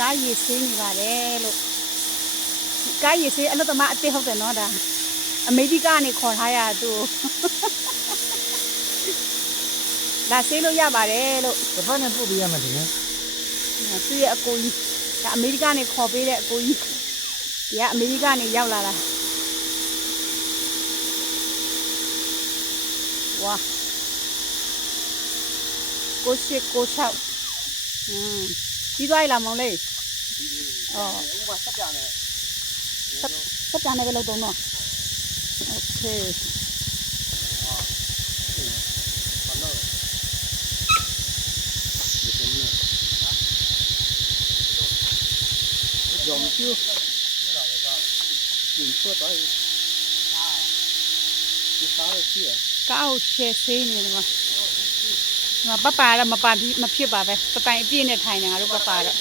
ကားရေဆေးနေပါတယ်လို့ကားရေဆေးအလို့တမအစ်ဟုတ်တယ်နော်ဒါအမေရိကနေခေါ်ထားရသူဒါဆေးလို့ရပါတယ်လို့ ဘာမှနဲ့ပို့ပေးရမှာတင်နော် သူ့ရဲ့အကိုကြီးဒါအမေရိကနေခေါ်ပေးတဲ့အကိုကြီးဒီကအမေရိကနေရောက်လာတာဝါကိုရှိကိုချောက်ပြီးသွားပြီလားမောင်လေးအော် ဥပမာဆက်ပြနေ ဆက်ပြန်နေပဲလို့တော့နော်โอเค ဘာလို့ဒီစနေကြောင်ကျူဒီဆိုတော့ဒီစားရစီး ကောက်ရှယ်ဆေးနေတယ်မှာပပရမပါမဖြစ်ပါပဲပတိုင်အပြည့်နဲ့ထိုင်နေငါတို့ပပတော့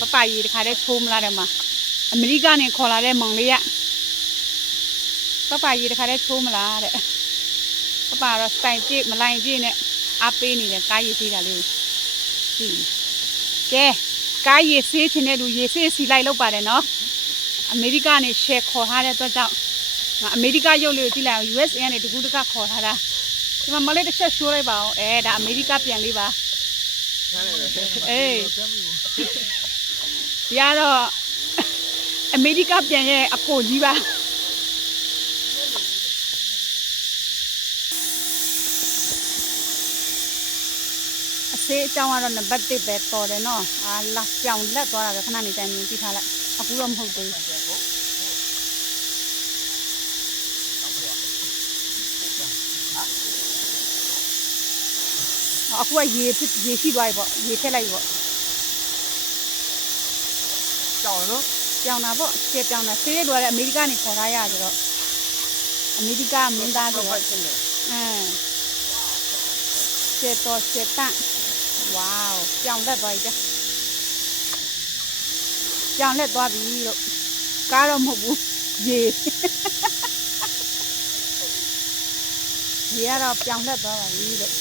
ပပကြီးတခါတည်းချိုးမလာတယ်မှာအမေရိကနေခေါ်လာတဲ့မောင်လေးကပပကြီးတခါတည်းချိုးမလားတဲ့ပပတော့စတိုင်ပြည့်မလိုက်ပြည့်နဲ့အားပေးနေတယ်ကားရည်ဆေးတာလေးကြည့်ကဲကားရည်ဆေးချင်တဲ့လူရည်ဆေးစီလိုက်လောက်ပါတယ်နော်အမေရိကနေရှယ်ခေါ်ထားတဲ့အတွက်ကြောင့်အမေရိကရုပ်လေးကိုကြည့်လိုက်အောင် USA ကနေတကူတကခေါ်ထားတာဒီမှာမလေးတစ်ချက်ရှိုးလိုက်ပါအောင်ဒါအမေရိကပြန်လေးပါအေးဒီကတော့အမေရိကပြန်ရဲ့အကိုကြီးပါအစေးအကြောင်းကတော့နံပါတ်1ပဲတော်တယ်နော်လာပြောင်းလက်သွားတာပဲခဏနေတိုင်းမြင်ကြည့်ထားလိုက်အခုတော့မဟုတ်သေးဘူးအခုကရေရှိသွားပြီပေါ့ရေထည့်လိုက်ပြီပေါ့ ကြောင်နော် ပြောင်းတာပေါ့ကျေပြောင်းတာဆေးရဲလိုရတဲ့အမေရိကနေခေါ်ထားရဆိုတော့အမေရိကမင်းသားဆိုတော့ကျေတော်ကျေတန့်ဝေါပြောင်းလက်သွားပြီပြောင်းလက်သွားပြီလို့ကားတော့မဟုတ်ဘူးရေရေကတော့ပြောင်းလက်သွားပါပြီလို့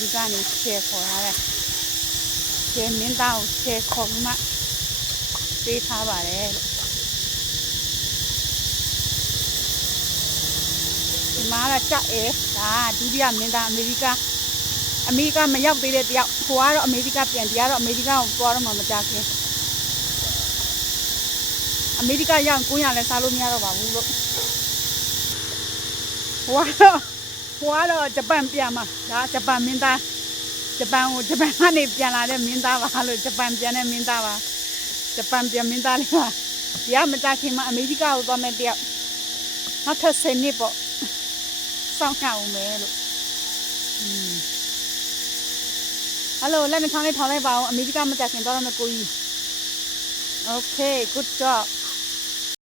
ဒီကနေရှယ်ခေါ်ထားတယ်ရှယ်မင်းသားကိုရှယ်ခေါ်ပြီးမှပေးထားပါတယ်လို့ဒီမှာကကြောက်ဒါဒုတိယမင်းသားအမေရိကမရောက်သေးတဲ့တယောက်ဟိုကတော့အမေရိကပြန်ဒီကတော့အမေရိကကိုသွားတော့မှမကြခင်အမေရိကရောက်900လဲစားလို့မရတော့ပါဘူးလို့ဟိုကတော့ဂျပန်ပြန်မှာဒါဂျပန်မင်းသားဂျပန်ကနေပြန်လာတဲ့မင်းသားပါလို့ဂျပန်ပြန်တဲ့မင်းသားပါဂျပန်ပြန်မင်းသားလေးပါဒီကမကြခင်မှာအမေရိကကိုသွားမဲ့တယောက်နောက်ထပ်10နှစ်ပေါ့စောင့်ရအောင်မယ်လို့ဟယ်လိုလက်နှချောင်းလေးထောင်လိုက်ပါအောင်အမေရိကမကြခင်သွားတော့မဲ့ကိုကြီး Okay good job